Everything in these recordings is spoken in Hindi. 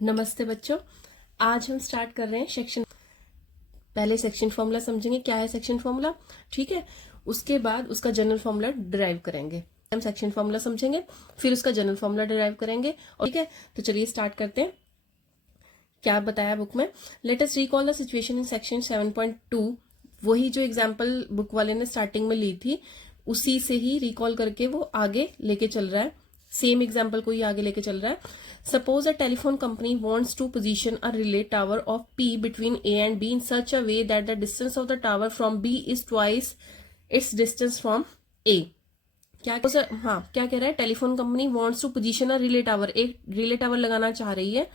नमस्ते बच्चों, आज हम स्टार्ट कर रहे हैं सेक्शन। पहले सेक्शन फॉर्मूला समझेंगे, क्या है सेक्शन फॉर्मूला, ठीक है। उसके बाद उसका जनरल फॉर्मूला डिराइव करेंगे। हम सेक्शन फॉर्मूला समझेंगे, फिर उसका जनरल फॉर्मूला डिराइव करेंगे, और ठीक है। तो चलिए स्टार्ट करते हैं। क्या बताया बुक में, let us recall the situation in section 7.2। वही जो एग्जाम्पल बुक वाले ने स्टार्टिंग में ली थी, उसी से ही रिकॉल करके वो आगे लेके चल रहा है। सेम एग्जाम्पल को ही आगे लेके चल रहा है। Suppose a telephone company wants to position a relay tower of P between A and B in such a way that the distance of the tower from B is twice its distance from A. क्या क्या कह रहा है, telephone company wants to position a relay tower, एक रिले टावर लगाना चाह रही है।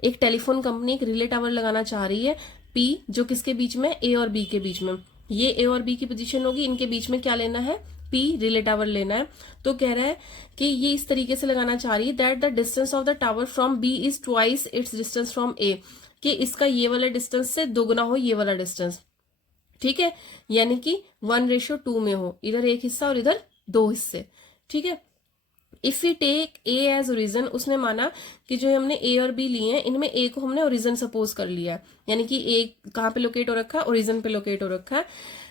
एक टेलीफोन कंपनी एक रिले टावर लगाना चाह रही है, पी जो किसके बीच में, ए और बी के बीच में। ये ए और बी की पोजीशन होगी, इनके बीच में क्या लेना है, पी रिले टावर लेना है। तो कह रहा है कि ये इस तरीके से लगाना चाह रही है that the distance of the tower from B is twice its distance from A, कि इसका ये वाला डिस्टेंस से दोगुना हो ये वाला डिस्टेंस, ठीक है। यानी कि 1:2 में हो, इधर एक हिस्सा और इधर दो हिस्से, ठीक है। If we take A as origin, उसने माना कि जो हमने ए और बी लिए हैं, इनमें ए को हमने ओरिजन सपोज कर लिया है, यानी कि ए कहाँ पे लोकेट हो रखा है, ओरिजन पे लोकेट हो रखा है।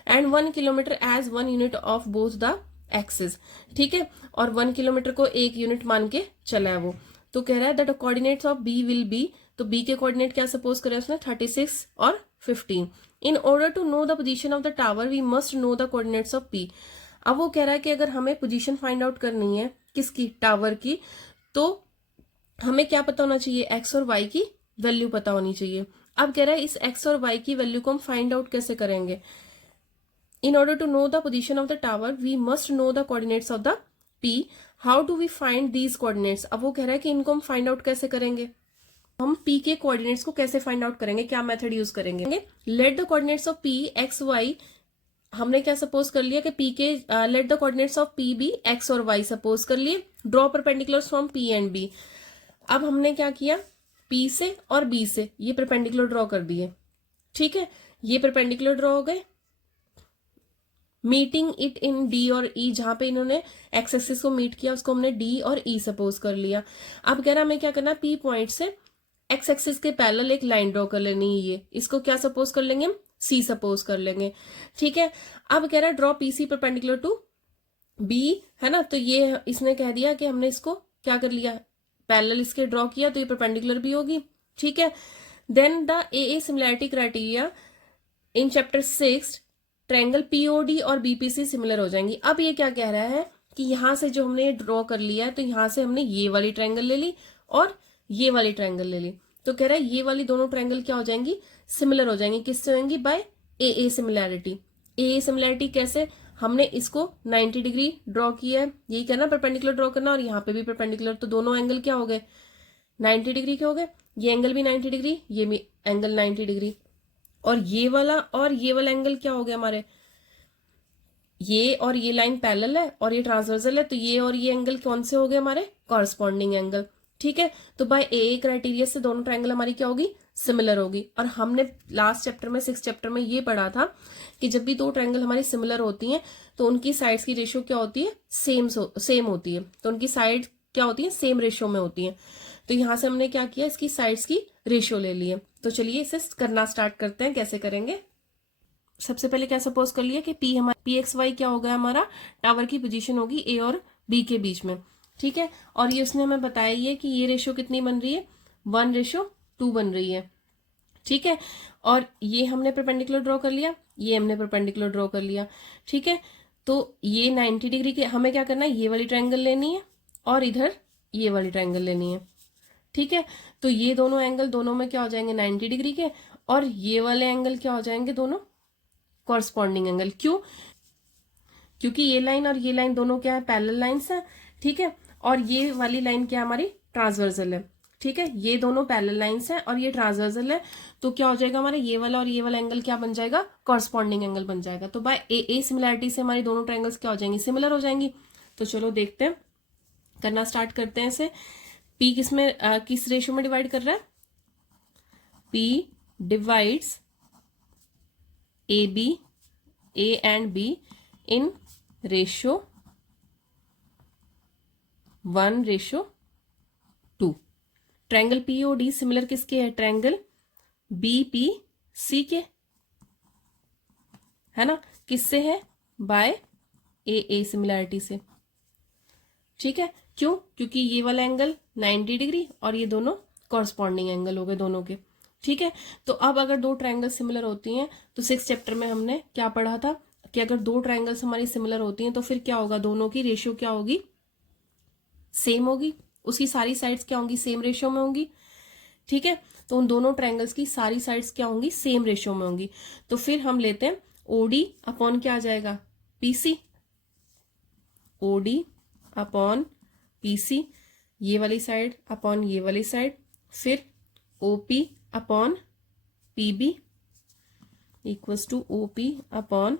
And 1 kilometre as 1 unit of both the axis, ठीक है। और 1 किलोमीटर को 1 यूनिट मान के चला है वो। तो कह रहा है that coordinates of B will be, तो बी के कोऑर्डिनेट क्या सपोज करे उसने, 36 और 15। In order to know the position of the tower we must know the coordinates of P. अब वो कह रहा है कि अगर हमें पोजीशन फाइंड आउट करनी है किसकी, टावर की, तो हमें क्या पता होना चाहिए, एक्स और वाई की वैल्यू पता होनी चाहिए। अब कह रहा है इस एक्स और वाई की वैल्यू को हम फाइंड आउट कैसे करेंगे। In order to know the position of the tower we must know the coordinates of the P. How do we find these coordinates. अब वो कह रहा है कि इनको हम फाइंड आउट कैसे करेंगे, हम पी के कोऑर्डिनेट्स को कैसे फाइंड आउट करेंगे, क्या मेथड यूज करेंगे। Let the coordinates of P x y, हमने क्या सपोज कर लिया कि पी के let the coordinates of P be x और वाई सपोज कर लिए। Draw perpendiculars from P and B. अब हमने क्या किया, पी से और बी से ये परपेंडिकुलर ड्रॉ कर दिए, ठीक है। ये परपेंडिकुलर ड्रॉ हो गए, मीटिंग इट इन डी और ई, जहां पे इन्होंने एक्स एक्सिस को मीट किया उसको हमने डी और ई सपोज कर लिया। अब कह रहा हमें क्या करना, पी पॉइंट से एक्स एक्सिस के पैरेलल एक लाइन ड्रॉ कर लेनी है, ये इसको क्या सपोज कर लेंगे हम, सी सपोज कर लेंगे, ठीक है। अब कह रहा है draw P C perpendicular to B, है ना। तो ये इसने कह दिया कि हमने इसको क्या कर लिया, पैरेलल इसके ड्रॉ किया, तो ये परपेंडिकुलर भी होगी, ठीक है। Then the A similarity criteria in chapter 6, triangle POD और बीपीसी सिमिलर हो जाएंगी। अब ये क्या कह रहा है कि यहां से जो हमने ड्रॉ कर लिया है, तो यहां से हमने ये वाली ट्रायंगल ले ली और ये वाली ट्रायंगल ले ली। तो कह रहा है ये वाली दोनों ट्रायंगल क्या हो जाएंगी, सिमिलर हो जाएंगी। किससे होंगी, by A similarity. A similarity कैसे, हमने इसको 90 डिग्री ड्रॉ किया है, यही करना परपेंडिकुलर ड्रॉ करना, और यहाँ पे भी परपेंडिकुलर, तो दोनों एंगल क्या हो गए, 90 डिग्री के हो गए। ये एंगल भी 90 डिग्री, ये भी एंगल 90 डिग्री, और ये वाला एंगल क्या हो गया हमारे, ये और ये लाइन पैरेलल है और ये ट्रांसवर्सल है, तो ये और ये एंगल कौन से हो गए हमारे, कॉरस्पॉन्डिंग एंगल, ठीक है। तो बाय ए क्राइटेरिया से दोनों ट्रायंगल हमारी क्या होगी, सिमिलर होगी। और हमने लास्ट चैप्टर में 6 चैप्टर में ये पढ़ा था कि जब भी दो ट्रायंगल हमारी सिमिलर होती हैं तो उनकी साइड्स की रेशियो क्या होती है, सेम होती है। तो उनकी साइड क्या होती है, सेम रेशियो में होती है। तो यहां से हमने क्या किया, इसकी साइड्स की रेशियो ले ली है। तो चलिए इसे करना स्टार्ट करते हैं, कैसे करेंगे। सबसे पहले क्या सपोज कर लिया कि पी हमारा पी एक्स वाई क्या होगा, हमारा टावर की पोजीशन होगी ए और बी के बीच में, ठीक है। और ये उसने हमें बताया ये कि ये रेशियो कितनी बन रही है, 1:2 बन रही है, ठीक है। और ये हमने परपेंडिकुलर ड्रॉ कर लिया, ये हमने परपेंडिकुलर ड्रॉ कर लिया, ठीक है। तो ये 90 डिग्री के हमें क्या करना है, ये वाली ट्रायंगल लेनी है और इधर ये वाली ट्रायंगल लेनी है, ठीक है। तो ये दोनों एंगल दोनों में क्या हो जाएंगे, 90 डिग्री के, और ये वाले एंगल क्या हो जाएंगे, दोनों कॉरस्पॉन्डिंग एंगल। क्यों, क्योंकि ये लाइन और ये लाइन दोनों क्या है, पैरेलल लाइंस है, ठीक है। और ये वाली लाइन क्या हमारी, ट्रांसवर्सल है, ठीक है। ये दोनों पैरेलल लाइंस है और ये ट्रांसवर्सल है, तो क्या हो जाएगा हमारा, ये वाला और ये वाला एंगल क्या बन जाएगा, कॉरस्पॉन्डिंग एंगल बन जाएगा। तो बाय ए सिमिलैरिटी से हमारी दोनों ट्रायंगल्स क्या हो जाएंगी, सिमिलर हो जाएंगी। तो चलो देखते हैं, करना स्टार्ट करते हैं इसे। पी किस रेशियो में डिवाइड कर रहा है, P divides A and B in ratio 1:2, triangle POD similar किसके है, ट्रायंगल बीपीसी के, है ना, किससे है, बाय ए सिमिलैरिटी से। ठीक है, क्यों, क्योंकि ये वाला एंगल 90 डिग्री और ये दोनों कॉरस्पॉन्डिंग एंगल हो गए दोनों के। ठीक है, तो अब अगर दो ट्रायंगल सिमिलर होती हैं तो 6th चैप्टर में हमने क्या पढ़ा था कि अगर दो ट्रायंगल्स हमारी सिमिलर होती हैं तो फिर क्या होगा, दोनों की रेशियो क्या होगी, सेम होगी, उसकी सारी साइड्स क्या होंगी, सेम रेशियो में होंगी। ठीक है, तो उन दोनों ट्रायंगल्स की सारी साइड्स क्या होंगी, सेम रेशियो में होंगी। तो फिर हम लेते हैं ओडी अपॉन क्या आ जाएगा, पीसी, ओडी अपॉन पीसी, ये वाली साइड अपॉन ये वाली साइड, फिर OP upon PB equals to OP upon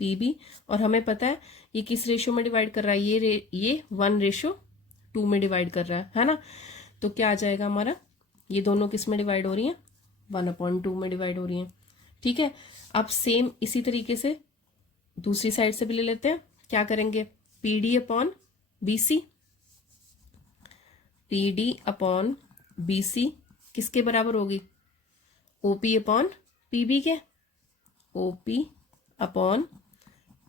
PB. और हमें पता है ये किस रेशियो में डिवाइड कर रहा है, ये 1:2 में डिवाइड कर रहा है ना। तो क्या आ जाएगा हमारा, ये दोनों किस में डिवाइड हो रही हैं, 1/2 में डिवाइड हो रही हैं। ठीक है, अब सेम इसी तरीके से दूसरी साइड से भी ले लेते हैं। क्या करेंगे, PD upon BC, PD upon BC किसके बराबर होगी, ओपी अपॉन पीबी के, ओपी अपॉन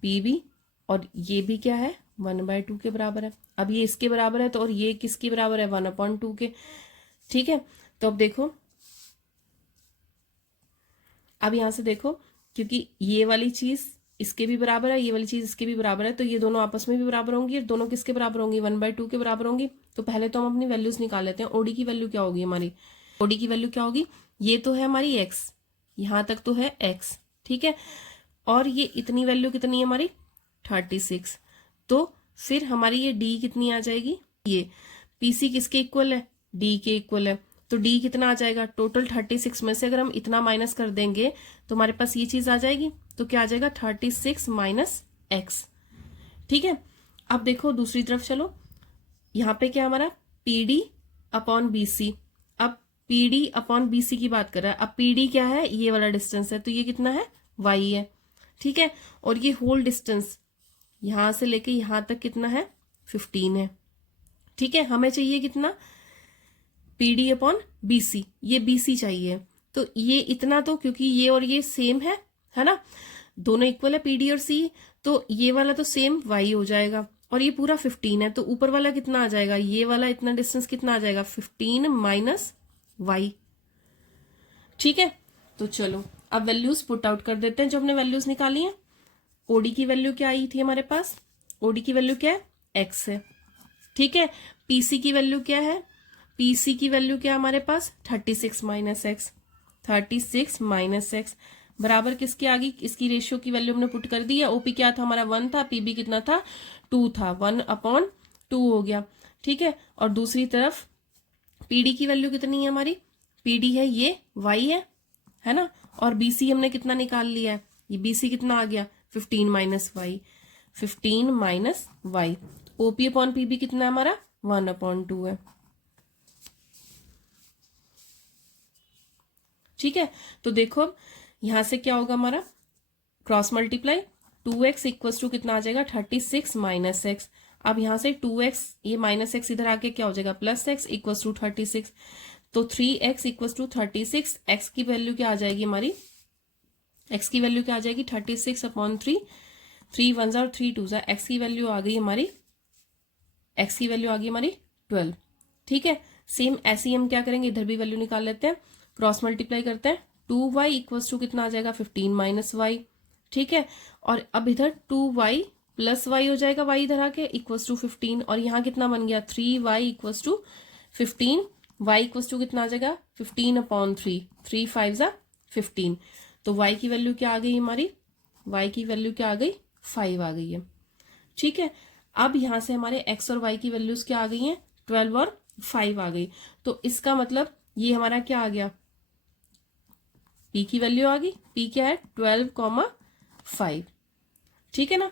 पीबी, और ये भी क्या है, 1/2 के बराबर है। अब ये इसके बराबर है तो, और ये किसके बराबर है, 1/2 के। ठीक है, तो अब देखो, अब यहां से देखो, क्योंकि ये वाली चीज इसके भी बराबर है, ये वाली चीज इसके भी बराबर है, तो ये दोनों आपस में भी बराबर होंगी, और दोनों किसके बराबर होंगी, 1/2 के बराबर होंगी। तो पहले तो हम अपनी वैल्यूज निकाल लेते हैं। ओडी की वैल्यू क्या होगी हमारी, ओडी की वैल्यू क्या होगी, ये तो है हमारी एक्स, यहां तक तो है एक्स, ठीक है, और ये इतनी वैल्यू कितनी है हमारी 36। तो फिर हमारी ये डी कितनी आ जाएगी, ये पीसी किसके इक्वल है, डी के इक्वल है। तो डी कितना आ जाएगा, टोटल 36 में से अगर हम इतना माइनस कर देंगे तो हमारे पास ये चीज आ जाएगी। तो क्या आ जाएगा, 36 माइनस एक्स। ठीक है, अब देखो दूसरी तरफ चलो, यहां पे क्या हमारा पीडी अपॉन बीसी। अब पीडी अपॉन बीसी की बात कर रहा है। अब पीडी क्या है, ये वाला डिस्टेंस है, तो ये कितना है, वाई है। ठीक है, और ये होल डिस्टेंस यहां से लेके यहां तक कितना है, 15 है। ठीक है, हमें चाहिए कितना, पीडी अपॉन बीसी, ये बीसी चाहिए। तो ये इतना, तो क्योंकि ये और ये सेम है ना, दोनों इक्वल है पीडी और सी, तो ये वाला तो सेम वाई हो जाएगा, और ये पूरा 15 है, तो ऊपर वाला कितना आ जाएगा, ये वाला इतना डिस्टेंस कितना आ जाएगा, 15 माइनस वाई। ठीक है, तो चलो अब वैल्यूज पुट आउट कर देते हैं जो हमने वैल्यूज निकाली हैं। ओडी की वैल्यू क्या आई थी हमारे पास, ओडी की वैल्यू क्या है, एक्स है। ठीक है, पीसी की वैल्यू क्या है, पीसी की वैल्यू क्या है हमारे पास, 36 माइनस एक्स, 36 माइनस एक्स बराबर किसकी आ गई, इसकी रेशियो की वैल्यू हमने पुट कर दी है। ओपी क्या था हमारा, 1 था, पीबी कितना था, 2 था, 1/2 हो गया। ठीक है, और दूसरी तरफ पीडी की वैल्यू कितनी है हमारी, पीडी है ये वाई है ना, और बीसी हमने कितना निकाल लिया है, ये बीसी कितना आ गया, 15 minus y, 15 minus y. OP upon PB कितना है हमारा, 1/2 है। ठीक है, तो देखो यहां से क्या होगा हमारा, cross multiply, 2x equals to कितना आ जाएगा, 36 माइनस एक्स। अब यहां से 2x, ये माइनस एक्स इधर आके क्या हो जाएगा, प्लस एक्स इक्वल्स टू 36। तो 3x इक्वल्स टू 36, एक्स की वैल्यू क्या आ जाएगी हमारी, एक्स की वैल्यू क्या आ जाएगी, 36/3, 3 1 और 3 2 एक्स की वैल्यू आ गई हमारी, एक्स की वैल्यू आ गई हमारी 12। ठीक है, सेम ऐसे ही हम क्या करेंगे, इधर भी वैल्यू निकाल लेते हैं, क्रॉस मल्टीप्लाई करते हैं, 2y इक्वल्स टू कितना आ जाएगा, 15 माइनस वाई। ठीक है, और अब इधर 2y प्लस वाई हो जाएगा, वाई इधर आके इक्वल्स टू 15, और यहाँ कितना बन गया, 3y equals to 15, y equals to कितना आ जाएगा, 15/3, 3 5 15। तो y की वैल्यू क्या आ गई हमारी, y की वैल्यू क्या आ गई, 5 आ गई है। ठीक है, अब यहां से हमारे x और y की वैल्यूज क्या आ गई हैं, 12 और 5 आ गई। तो इसका मतलब ये हमारा क्या आ गया, p की वैल्यू आ गई, p क्या है, 12,5। ठीक है ना,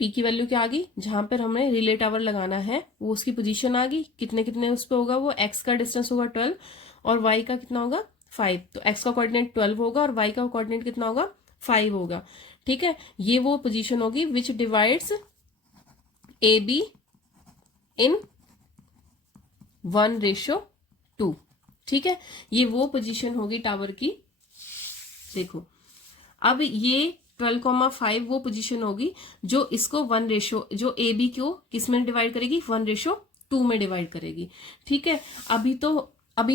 p की वैल्यू क्या आ गई, जहां पर हमें रिले टावर लगाना है वो उसकी पोजीशन आ गई, कितने कितने उस पर होगा, वो x का डिस्टेंस होगा 12 और y का कितना होगा 5। तो x का कोऑर्डिनेट 12 होगा और y का कोऑर्डिनेट कितना होगा 5 होगा। ठीक है, ये वो पोजीशन होगी विच डिवाइड्स ए बी इन 1:2। ठीक है, ये वो पोजीशन होगी टावर की। देखो अब ये 12,5 वो पोजीशन होगी जो इसको जो ए बी को किस में डिवाइड करेगी, 1:2 में डिवाइड करेगी। ठीक है, अभी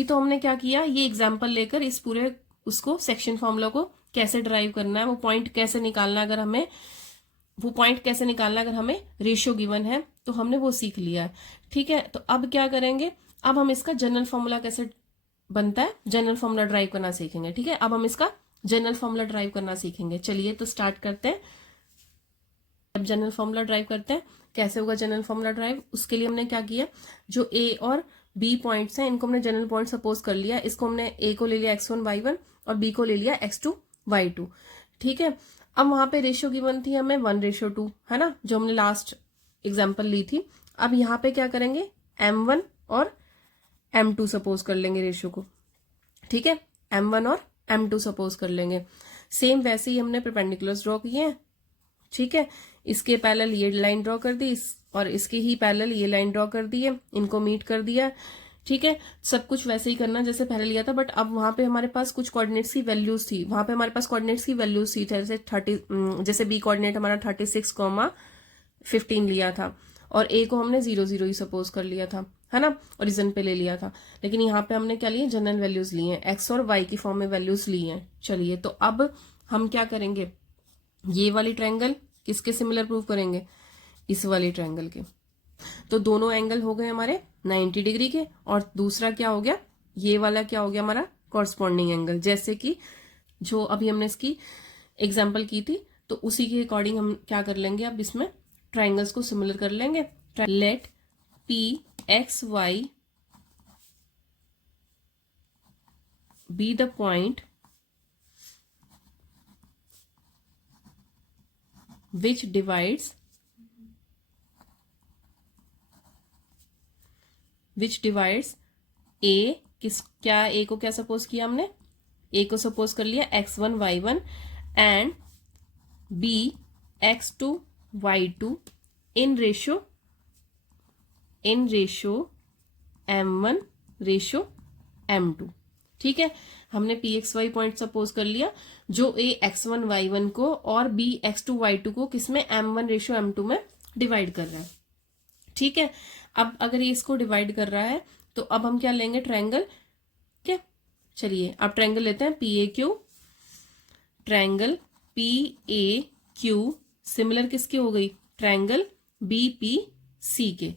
तो हमने क्या किया, ये एग्जाम्पल लेकर इस पूरे उसको सेक्शन फॉर्मूला को कैसे ड्राइव करना है, वो पॉइंट कैसे निकालना है, अगर हमें रेशियो गिवन है तो हमने वो सीख लिया है। ठीक है, तो अब क्या करेंगे, अब हम इसका जनरल फॉर्मूला कैसे बनता है, जनरल फॉर्मूला ड्राइव करना सीखेंगे। ठीक है, अब हम इसका जनरल फॉर्मूला ड्राइव करना सीखेंगे। चलिए तो स्टार्ट करते हैं। अब जनरल फॉर्मूला ड्राइव करते हैं। कैसे होगा जनरल फॉर्मूला ड्राइव, उसके लिए हमने क्या किया, जो ए और बी पॉइंट्स हैं इनको हमने जनरल पॉइंट सपोज कर लिया। इसको हमने ए को ले लिया x1 y1 और बी को ले लिया x2 y2। ठीक है, अब वहां पे रेशियो गिवन थी हमें 1:2, है ना, जो हमने लास्ट एग्जाम्पल ली थी। अब यहाँ पे क्या करेंगे, m1 और m2 सपोज कर लेंगे रेशियो को। ठीक है, m1 और m2 सपोज कर लेंगे। सेम वैसे ही हमने परपेंडिकुलर्स ड्रॉ किए हैं। ठीक है, इसके पैरेलल ये लाइन ड्रॉ कर दी और इसके ही पैरेलल ये लाइन ड्रॉ कर दी है, इनको मीट कर दिया। ठीक है, सब कुछ वैसे ही करना जैसे पहले लिया था, बट अब वहां पे हमारे पास कुछ कोऑर्डिनेट्स की वैल्यूज थी। जैसे बी कोऑर्डिनेट हमारा 36,15 लिया था और ए को हमने 0 ही सपोज कर लिया था, है ना, ओरिजिन पे ले लिया था। लेकिन यहाँ पे हमने क्या लिए, जनरल वैल्यूज लिए हैं, एक्स और वाई की फॉर्म में वैल्यूज ली हैं। चलिए तो अब हम क्या करेंगे, ये वाली ट्रायंगल किसके सिमिलर प्रूव करेंगे, इस वाली ट्रायंगल के। तो दोनों एंगल हो गए हमारे 90 डिग्री के, और दूसरा क्या हो गया, ये वाला क्या हो गया हमारा कॉरस्पॉन्डिंग एंगल। जैसे कि जो अभी हमने इसकी एग्जाम्पल की थी, तो उसी के अकॉर्डिंग हम क्या कर लेंगे, अब इसमें ट्राइंगल्स को सिमिलर कर लेंगे। Let PXY be the point which divides A, A को क्या सपोज किया हमने, A को सपोज कर लिया x1 y1 and B x2 y2 in ratio m1:m2। ठीक है, हमने PXY पॉइंट सपोज कर लिया जो A x1 y1 को और B x2 y2 को किसमें m1:m2 में डिवाइड कर रहा है। ठीक है, अब अगर ये इसको डिवाइड कर रहा है तो अब हम क्या लेंगे, ट्रायंगल। ठीक है, चलिए अब ट्रायंगल लेते हैं PAQ। ट्रायंगल PAQ सिमिलर किसकी हो गई, ट्रायंगल BPC के,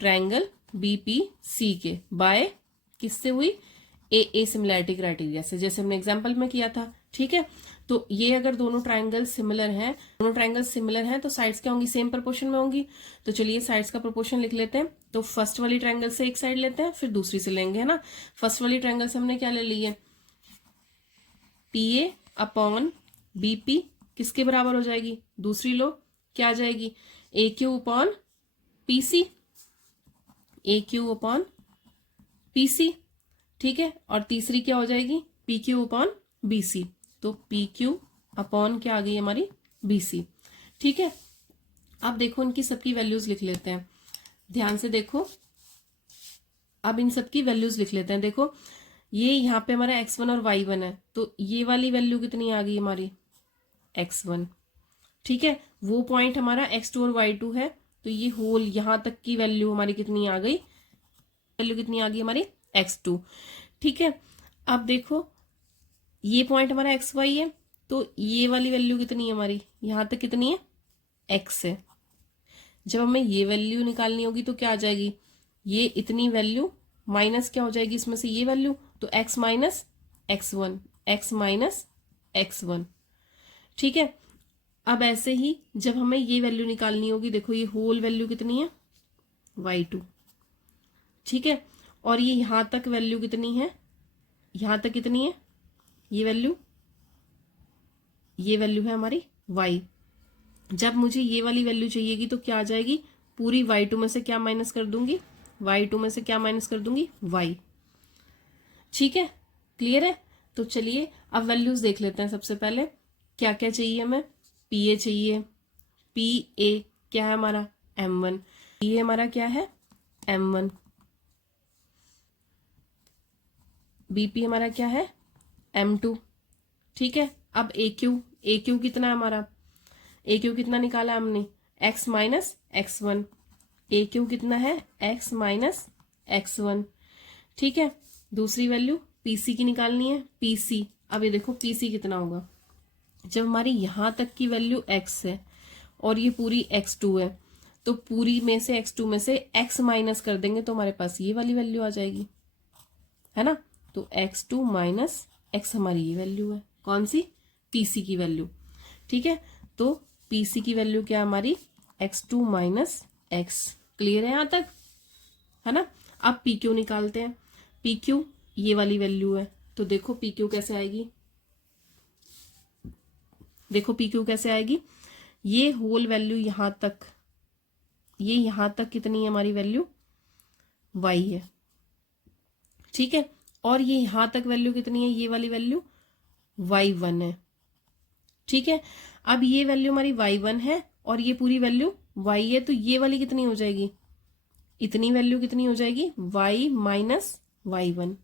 ट्रायंगल BPC के बाय किससे हुई, ए सिमिलैरिटी क्राइटेरिया से, जैसे हमने एग्जांपल में किया था। ठीक है, तो ये अगर दोनों ट्रायंगल सिमिलर हैं तो साइड्स क्या होंगी, सेम प्रोपोर्शन में होंगी। तो चलिए साइड्स का प्रोपोर्शन लिख लेते हैं। तो फर्स्ट वाली ट्रायंगल से एक साइड लेते हैं, फिर दूसरी से लेंगे, है ना। फर्स्ट वाली ट्रायंगल से हमने क्या ले ली है, PA/BP किसके बराबर हो जाएगी, दूसरी लो क्या आ जाएगी, AQ/PC, AQ/PC। ठीक है, और तीसरी क्या हो जाएगी, PQ/BC। तो PQ अपॉन क्या आ गई हमारी, BC। ठीक है, अब देखो इनकी सबकी वैल्यूज लिख लेते हैं, ध्यान से देखो। अब इन सबकी वैल्यूज लिख लेते हैं। देखो ये यहाँ पे हमारा x1 और y1 है, तो ये वाली वैल्यू कितनी आ गई हमारी, x1। ठीक है, वो पॉइंट हमारा x2 और y2 है, तो ये होल यहां तक की वैल्यू हमारी कितनी आ गई, हमारी x2। ठीक है, अब देखो ये पॉइंट हमारा xy है, तो ये वाली वैल्यू कितनी है हमारी, यहां तक कितनी है, x है। जब हमें ये वैल्यू निकालनी होगी तो क्या आ जाएगी, ये इतनी वैल्यू माइनस क्या हो जाएगी इसमें से, ये वैल्यू, तो x माइनस x1। ठीक है, अब ऐसे ही जब हमें ये वैल्यू निकालनी होगी, देखो ये होल वैल्यू कितनी है, y2। ठीक है, और ये यहां तक वैल्यू कितनी है, यहां तक कितनी है, ये वैल्यू है हमारी y। जब मुझे ये वाली वैल्यू चाहिएगी तो क्या आ जाएगी, पूरी y2 में से क्या माइनस कर दूंगी, y। ठीक है, क्लियर है। तो चलिए अब वैल्यूज देख लेते हैं। सबसे पहले क्या क्या चाहिए हमें, PA चाहिए, PA क्या है हमारा m1, PA हमारा क्या है m1। बीपी हमारा क्या है, M2। ठीक है, अब ए क्यू कितना है हमारा, ए क्यू कितना निकाला हमने, x माइनस एक्स वन। ए क्यू कितना है, x माइनस एक्स वन। ठीक है, दूसरी वैल्यू पीसी की निकालनी है, पीसी। अब ये देखो पीसी कितना होगा, जब हमारी यहां तक की वैल्यू x है और ये पूरी x2 है, तो पूरी में से x2 में से x माइनस कर देंगे तो हमारे पास ये वाली वैल्यू आ जाएगी, है ना। तो x2 माइनस x हमारी ये वैल्यू है, कौन सी, पीसी की वैल्यू। ठीक है, तो पीसी की वैल्यू क्या है हमारी, x2 माइनस एक्स। क्लियर है यहां तक, है ना। अब पी क्यू निकालते हैं, पी क्यू ये वाली वैल्यू है, तो देखो पी क्यू कैसे आएगी, देखो पी क्यू कैसे आएगी, ये होल वैल्यू यहां तक, ये यहां तक कितनी है हमारी वैल्यू, y है। ठीक है, और ये यहां तक वैल्यू कितनी है, ये वाली वैल्यू y1 है। ठीक है, अब ये वैल्यू हमारी y1 है और ये पूरी वैल्यू y है, तो ये वाली कितनी हो जाएगी, इतनी वैल्यू कितनी हो जाएगी, y माइनस y1।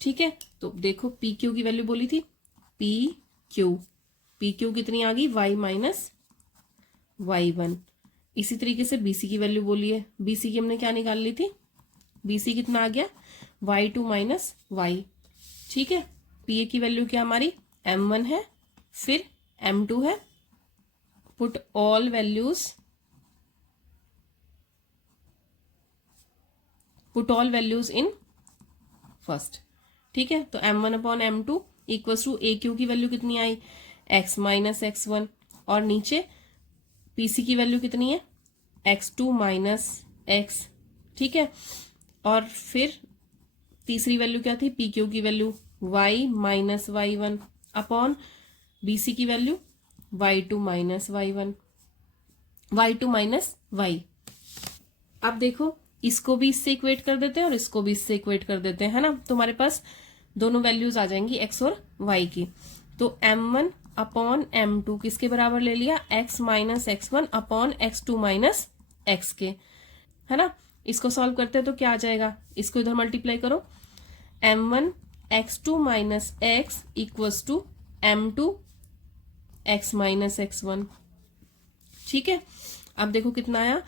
ठीक है, तो देखो पी क्यू की वैल्यू बोली थी, पी क्यू कितनी आ गई, y माइनस y1। इसी तरीके से बीसी की वैल्यू बोली है, बीसी की हमने क्या निकाल ली थी, बीसी कितना आ गया, y2 माइनस y। ठीक है, पीए की वैल्यू क्या हमारी, m1 है, फिर m2 है। Put all values in first. ठीक है, तो m1 upon m2 equals to A Q की वैल्यू कितनी आई, x माइनस एक्स वन, और नीचे पीसी की वैल्यू कितनी है, x2 माइनस एक्स। ठीक है, और फिर तीसरी वैल्यू क्या थी, पी क्यू की value y minus y1 upon BC की value y2 minus y1, y2 minus y। अब देखो इसको भी इससे इक्वेट कर देते हैं और इसको भी इससे इक्वेट कर देते हैं, है ना। तो हमारे पास दोनों वैल्यूज आ जाएंगी x और y की। तो m1 अपॉन m2 किसके बराबर ले लिया, x minus x1 upon x2 minus x के, है ना। इसको सॉल्व करते हैं तो क्या आ जाएगा, इसको इधर मल्टीप्लाई करो, m1 x2 minus x equals to m2 x minus x1। ठीक है, अब देखो कितना आया,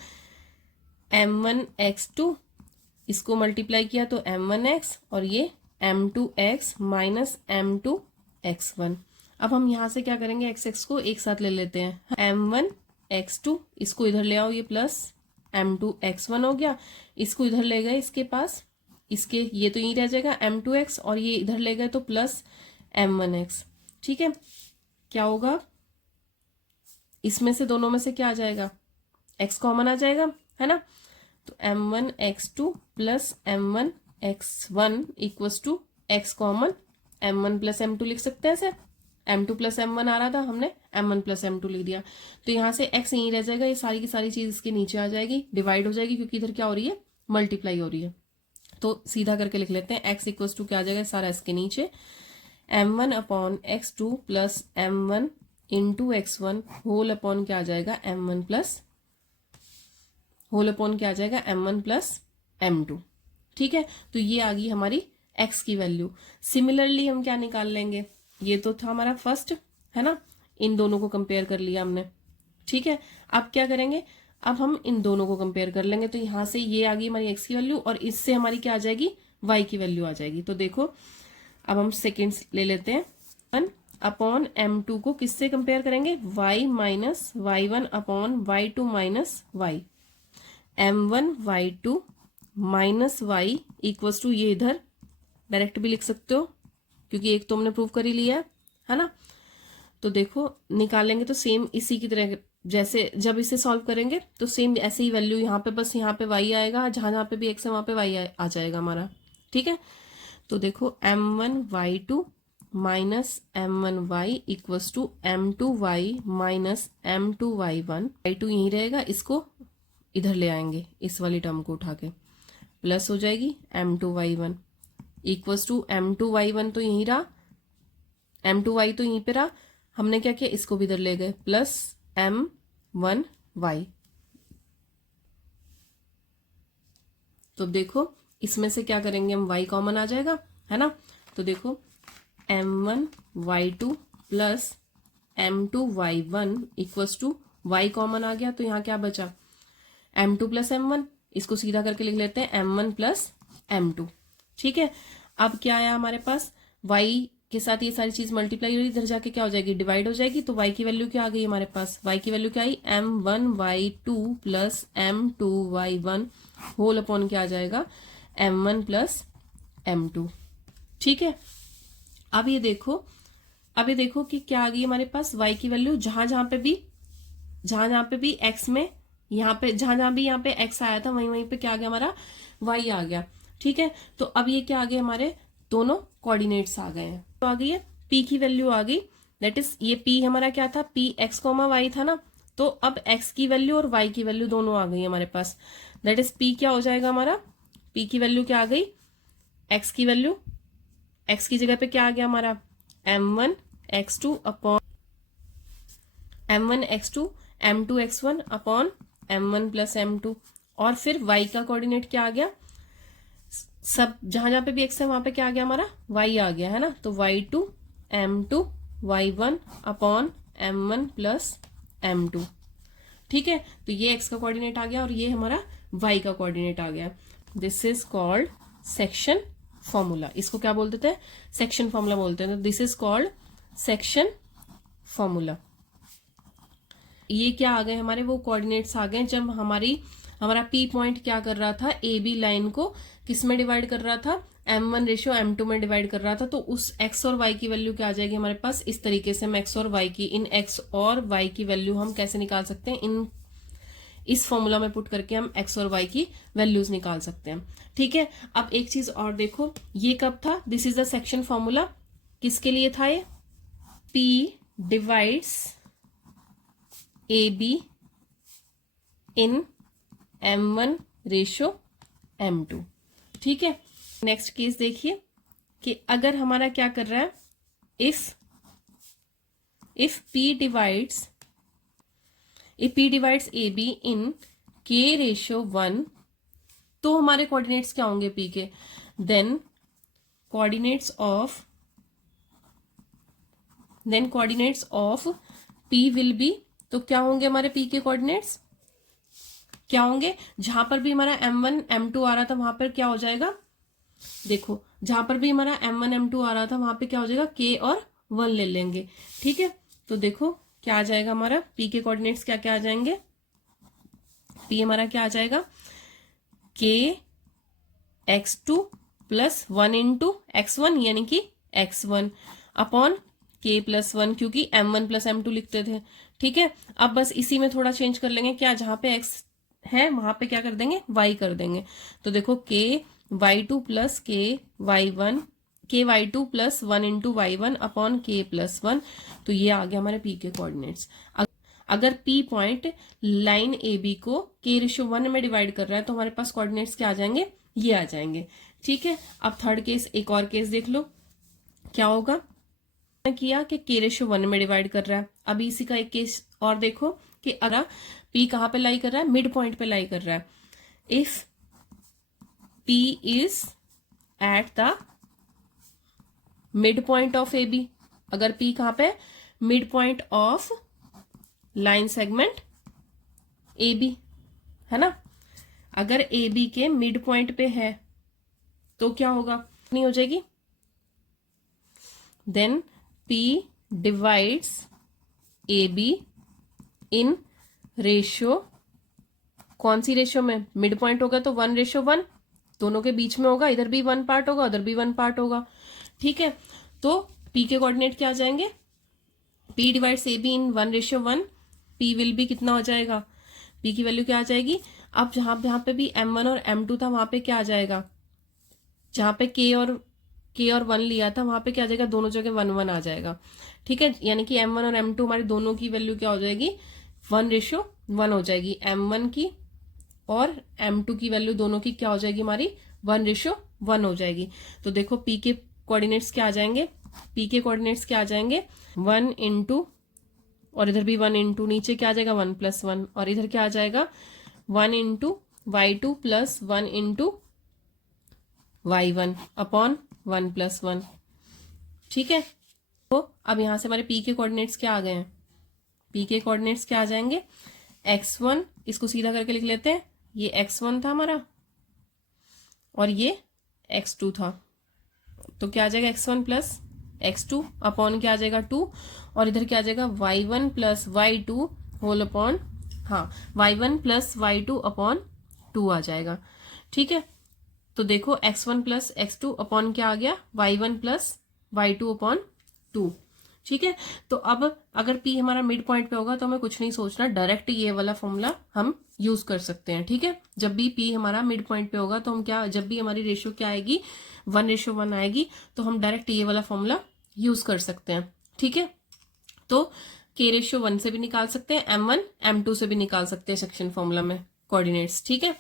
m1 x2, इसको मल्टीप्लाई किया तो m1x, और ये m2x माइनस m2 x1। अब हम यहां से क्या करेंगे, x को एक साथ ले लेते हैं, m1 x2 इसको इधर ले आओ, ये प्लस m2 x1 हो गया, इसको इधर ले गए इसके पास, इसके ये तो यही रह जाएगा m2x, और ये इधर ले गए तो प्लस m1x। ठीक है, क्या होगा, इसमें से दोनों में से क्या आ जाएगा, x कॉमन आ जाएगा, है ना। तो m1 x2 plus m1 x1 equals to x common m1 plus m2 लिख सकते हैं ऐसे, m2 प्लस m1 आ रहा था, हमने m1 प्लस m2 लिख दिया, तो यहाँ से x यहीं रह जाएगा, ये सारी की सारी चीज इसके नीचे आ जाएगी, डिवाइड हो जाएगी, क्योंकि इधर क्या हो रही है, मल्टीप्लाई हो रही है। तो सीधा करके लिख लेते हैं, x इक्वल्स टू क्या आ जाएगा, सारा इसके नीचे m1 upon x2 plus m1 into x1 whole upon क्या आ जाएगा, m1 प्लस होल अपॉन क्या आ जाएगा, m1 प्लस m2। ठीक है, तो ये आ गई हमारी x की वैल्यू। सिमिलरली हम क्या निकाल लेंगे, ये तो था हमारा फर्स्ट, है ना, इन दोनों को कंपेयर कर लिया हमने। ठीक है, अब क्या करेंगे, अब हम इन दोनों को कंपेयर कर लेंगे, तो यहां से ये आ गई हमारी x की वैल्यू, और इससे हमारी क्या आ जाएगी, y की वैल्यू आ जाएगी। तो देखो अब हम सेकेंड्स ले लेते हैं, 1 अपॉन m2 को किससे कंपेयर करेंगे, y minus y1 upon y2 minus y, m1 y2 minus y equals to, ये इधर डायरेक्ट भी लिख सकते हो क्योंकि एक तो हमने प्रूव कर ही लिया है ना। तो देखो निकालेंगे तो सेम इसी की तरह, जैसे जब इसे सॉल्व करेंगे तो सेम ऐसे ही वैल्यू यहाँ पे, बस यहाँ पे y आएगा, जहां जहां पे भी x है वहां पे y आ जाएगा हमारा। ठीक है, तो देखो m1 y2 minus m1y equals to m2y minus m2y1, y2 यही रहेगा, इसको इधर ले आएंगे, इस वाली टर्म को उठा के, प्लस हो जाएगी m2y1 इक्वल्स टू m2y1 तो यही रहा, m2y तो यहीं पे रहा, हमने क्या किया, इसको भी इधर ले गए, प्लस m1y। तो देखो इसमें से क्या करेंगे हम, y कॉमन आ जाएगा, है ना। तो देखो m1 y2 plus m2 y1 equals to y common आ गया, तो यहाँ क्या बचा m2 प्लस m1, इसको सीधा करके लिख लेते हैं m1 प्लस m2। ठीक है, अब क्या आया हमारे पास, y के साथ ये सारी चीज मल्टीप्लाई हुई, इधर जाके क्या हो जाएगी, डिवाइड हो जाएगी। तो y की वैल्यू क्या आ गई हमारे पास, y की वैल्यू क्या आई, m1 y2 plus m2 y1 whole upon क्या आ जाएगा, m1 प्लस m2। ठीक है, अब ये देखो कि क्या आ गई हमारे पास y की वैल्यू, जहां जहां पे भी x में, यहाँ पे जहां भी यहाँ पे x आया था वहीं पे क्या आ गया हमारा y आ गया। ठीक है, तो अब ये क्या आ गए, हमारे दोनों कोऑर्डिनेट्स आ गए हैं। तो आ गई है p की वैल्यू आ गई, दैट इज ये p हमारा क्या था, p x y था ना, तो अब x की वैल्यू और y की वैल्यू दोनों आ गई हमारे पास। दैट इज p क्या हो जाएगा हमारा, p की वैल्यू क्या आ गई, x की वैल्यू, x की जगह पे क्या आ गया हमारा m1 x2 upon m1 x2 m2 x1 upon m1 plus m2, और फिर y का कोऑर्डिनेट क्या आ गया, सब जहां जहां पे भी x है वहां पे क्या आ गया हमारा y आ गया, है ना। तो y2 m2 y1 upon m1 plus m2। ठीक है, तो ये x का कोऑर्डिनेट आ गया और ये हमारा y का कोऑर्डिनेट आ गया। This is called section formula. इसको क्या बोल देते हैं, सेक्शन फॉर्मूला बोलते हैं। तो this is called section formula. ये क्या आ गए हमारे, वो कोऑर्डिनेट्स आ गए जब हमारा पी पॉइंट क्या कर रहा था, ए बी लाइन को किस में डिवाइड कर रहा था, m1 रेशियो m2 में डिवाइड कर रहा था। तो उस x और y की वैल्यू क्या आ जाएगी हमारे पास, इस तरीके से हम x और y की, इन x और y की वैल्यू हम कैसे निकाल सकते हैं, इस फॉर्मूला में पुट करके हम x और y की वैल्यूज निकाल सकते हैं। ठीक है, अब एक चीज और देखो, ये कब था, this is the section formula, किसके लिए था ये, p divides A B in m1 ratio m2। ठीक है, नेक्स्ट केस देखिए कि अगर हमारा क्या कर रहा है, if p divides A B in k ratio 1, तो हमारे कोऑर्डिनेट्स क्या होंगे p के, then coordinates of p will be, तो क्या होंगे हमारे p के कोऑर्डिनेट्स, क्या होंगे, जहां पर भी हमारा m1 m2 आ रहा था वहां पर क्या हो जाएगा, देखो जहां पर भी हमारा m1 m2 आ रहा था वहां पे क्या हो जाएगा, k और 1 ले लेंगे। ठीक है, तो देखो क्या आ जाएगा हमारा, p के कोऑर्डिनेट्स क्या क्या आ जाएंगे, p हमारा क्या आ जाएगा, k x2 plus 1 into x1 यानी कि x1 अपॉन k प्लस 1, क्योंकि m1 प्लस m2 लिखते थे। ठीक है, अब बस इसी में थोड़ा चेंज कर लेंगे, क्या जहां पे x है वहां पे क्या कर देंगे, y कर देंगे। तो देखो k y2 plus k y2 plus 1 into y1 upon k plus 1, तो ये आ गया हमारे p के कोऑर्डिनेट्स। अगर p point line A B को k रेशियो 1 में डिवाइड कर रहा है तो हमारे पास कोऑर्डिनेट्स क्या आ जाएंगे, ये आ जाएंगे। ठीक है, अब थर्ड केस, एक और केस देख लो क्या होगा, किया कि k रेशियो 1 में डिवाइड कर रहा है। अभी इसी का एक केस और देखो कि अगर p कहां पे लाई कर रहा है, मिड पॉइंट पे लाई कर रहा है। If p is at the mid point of A B, अगर p कहां पे, mid point of line segment A B, है ना। अगर ए बी के मिड पॉइंट पे है तो क्या होगा, नहीं हो जाएगी, then p divides A B in ratio, कौन सी रेशियो में, मिड पॉइंट होगा तो 1:1, दोनों के बीच में होगा, इधर भी 1 पार्ट होगा उधर भी 1 पार्ट होगा। ठीक है, तो p के कोऑर्डिनेट क्या आ जाएंगे, p divides A B in 1:1, p will भी कितना हो जाएगा, p की वैल्यू क्या आ जाएगी, अब जहां पे भी m1 और m2 था वहां पे क्या आ जाएगा, जहां पे k और 1 लिया था वहां पे क्या आ जाएगा, दोनों जगह 1 1 आ जाएगा। ठीक है, यानी कि m1 और m2 हमारे दोनों की वैल्यू क्या हो जाएगी, 1:1 हो जाएगी, m1 की और m2 की वैल्यू दोनों की क्या हो जाएगी हमारी, 1:1 हो जाएगी। तो देखो p के कोऑर्डिनेट्स क्या आ जाएंगे, p के कोऑर्डिनेट्स क्या आ जाएंगे, 1 इंटू, और इधर भी 1 इंटू, नीचे क्या आ जाएगा 1 + 1, और इधर क्या आ जाएगा 1 into y2 plus 1 into y1 upon 1 + 1। ठीक है, तो अब यहां से हमारे p के कोऑर्डिनेट्स क्या आ गए हैं? p के कोऑर्डिनेट्स क्या आ जाएंगे? x1, इसको सीधा करके लिख लेते हैं, ये x1 था हमारा और ये x2 था। तो क्या आ जाएगा? x1 + x2 अपॉन क्या आ जाएगा? 2। और इधर क्या आ जाएगा? y1 + y2 होल अपॉन, हाँ, y1 + y2 अपॉन 2 आ जाएगा। ठीक है, तो देखो x1 + x2 अपॉन क्या आ गया? y1 + y2 upon 2। ठीक है, तो अब अगर p हमारा मिड पॉइंट पे होगा तो हमें कुछ नहीं सोचना, डायरेक्ट ये वाला फॉर्मूला हम यूज कर सकते हैं। ठीक है, जब भी p हमारा मिड पॉइंट पे होगा तो हम क्या, जब भी हमारी रेशियो क्या आएगी? 1:1 आएगी, तो हम डायरेक्ट ये वाला फॉर्मूला यूज कर सकते हैं। ठीक है, तो k/1 से भी निकाल सकते हैं, m1 m2 से भी निकाल सकते हैं सेक्शन फॉर्मूला में कोऑर्डिनेट्स। ठीक है,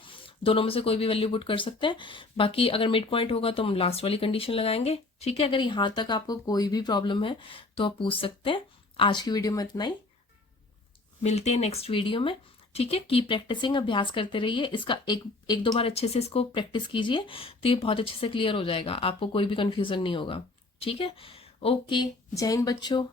दोनों में से कोई भी वैल्यू पुट कर सकते हैं। बाकी अगर मिड पॉइंट होगा तो हम लास्ट वाली कंडीशन लगाएंगे। ठीक है, अगर यहां तक आपको कोई भी प्रॉब्लम है तो आप पूछ सकते हैं। आज की वीडियो में इतना ही, मिलते हैं नेक्स्ट वीडियो में। ठीक है, की प्रैक्टिसिंग, अभ्यास करते रहिए इसका, एक दो बार अच्छे से इसको प्रैक्टिस कीजिए तो ये बहुत अच्छे से क्लियर हो जाएगा, आपको कोई भी कंफ्यूजन नहीं होगा। ठीक है, ओके, जय हिंद बच्चों।